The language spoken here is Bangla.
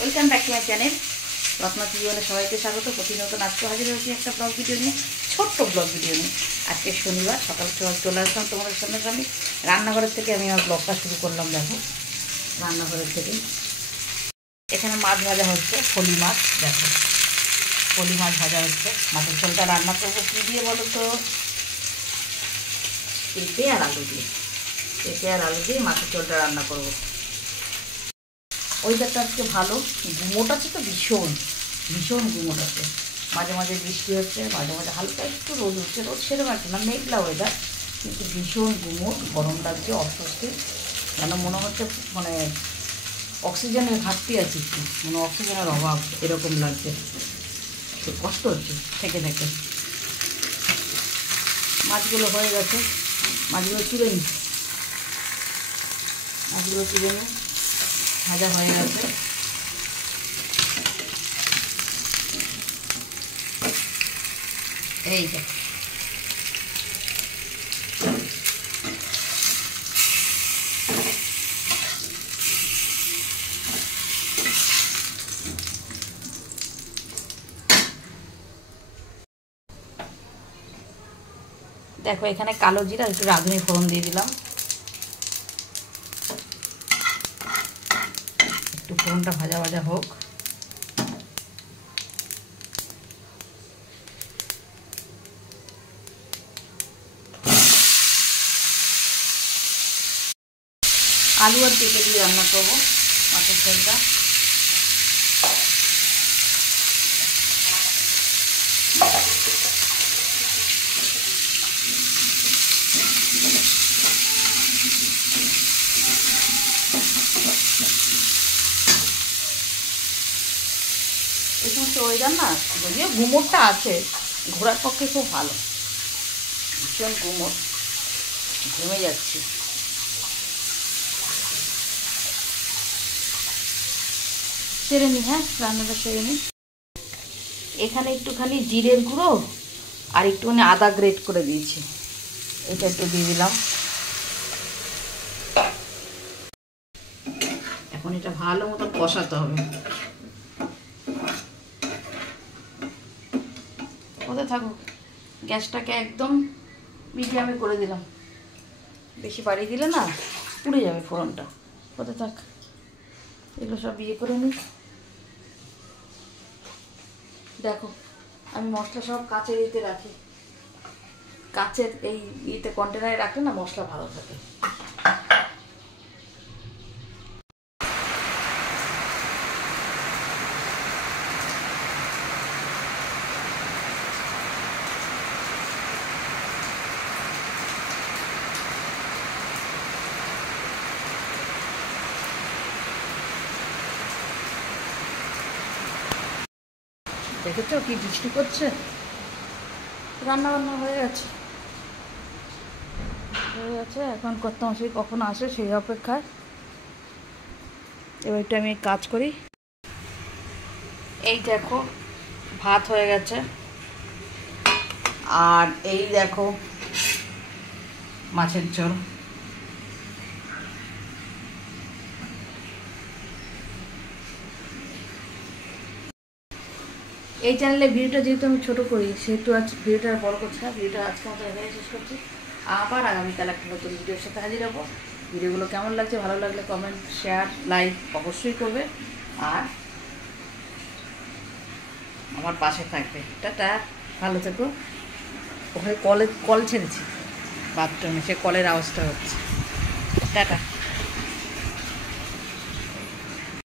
Welcome back to my channel রত্নাতি জীবনে সবাইকে স্বাগত। প্রতিনিয়ত আজকে হাজির হয়েছি একটা ব্লগ ভিডিও নিয়ে, ছোট্ট ব্লগ ভিডিও নিয়ে। আজকে শনিবার সকাল সকাল চলে আসলাম তোমাদের সামনে। আমি রান্নাঘরের থেকে আমি আমার ব্লগটা শুরু করলাম। দেখো রান্নাঘরের থেকে এখানে মাছ ভাজা হচ্ছে, ফলি মাছ। দেখো ফলি মাছ ভাজা হচ্ছে। মাছের ঝোলটা রান্না করবো কী দিয়ে বলো তো? পেঁপে আর আলু দিয়ে। পেঁপে আর আলু দিয়ে মাছের ঝোলটা রান্না করবো। ওয়েদারটা আজকে ভালো, গুমোট আছে তো, ভীষণ ভীষণ গুমোট আছে। মাঝে মাঝে বৃষ্টি হচ্ছে, মাঝে মাঝে হালকা একটু রোদ হচ্ছে। রোদ সেরকম একটা না, মেঘলা ওয়েদার, কিন্তু ভীষণ গুমোট, গরম লাগছে, অস্বস্তি। যেন মনে হচ্ছে মানে অক্সিজেনের ঘাটতি আছে, একটু মানে অক্সিজেনের অভাব এরকম লাগছে। খুব কষ্ট হচ্ছে থেকে থেকে। মাছগুলো হয়ে গেছে, মাছগুলো তুলে নিই, মাছগুলো তুলে নিই। ভাজা হয়ে গেছে। এই যে দেখো এখানে কালো জিরা একটু রাঁধুনি ফোড়ন দিয়ে দিলাম। একটু ফোড়নটা ভাজা ভাজা হোক। আলু আর পেঁপে দিয়ে রান্না করবো মাছের ঝোলটা। এই সমস্ত ওয়েদার না, যদিও গুমোটটা আছে, ঘোরার পক্ষে খুব ভালো। ভীষণ গুমোট, ঘুমে যাচ্ছি। সেরে নি, হ্যাঁ রান্নাটা সেরে নি। এখানে একটুখানি জিরের গুঁড়ো আর একটুখানি আদা গ্রেট করে দিয়েছি, এটা একটু দিয়ে দিলাম। এখন এটা ভালো মতো কষাতে হবে। কোথায় থাকুক, গ্যাসটাকে একদম মিডিয়ামে করে দিলাম। বেশি বাড়িয়ে দিলে না পুড়ে যাবে ফোড়নটা। কোথায় থাক, এগুলো সব ইয়ে করে নিই। দেখো আমি মশলা সব কাচের ইতে রাখি, কাচের এই ইতে কন্টেনারে রাখলে না মশলা ভালো থাকে। দেখেছো কি বৃষ্টি করছে? রান্না বান্না হয়ে গেছে, এখন কর্তামশাই কখন আসে সেই অপেক্ষায়। এবার একটু আমি কাজ করি। এই দেখো ভাত হয়ে গেছে, আর এই দেখো মাছের ঝোল। এই চ্যানেলে ভিডিওটা যেহেতু আমি ছোটো করি, সেহেতু আজ ভিডিওটা আর বড় করছি না। ভিডিওটা আজকে মতো এখানে শেষ করছি। আবার আগামীকাল একটা নতুন ভিডিওর সাথে হাজির হবো। ভিডিওগুলো কেমন লাগছে, ভালো লাগলে কমেন্ট, শেয়ার, লাইক অবশ্যই করবে, আর আমার পাশে থাকবে। টাটা, ভালো থেকো। ওখানে কল ছেড়েছি বাথরুমে, সে কলের আওয়াজটা হচ্ছে। টাটা।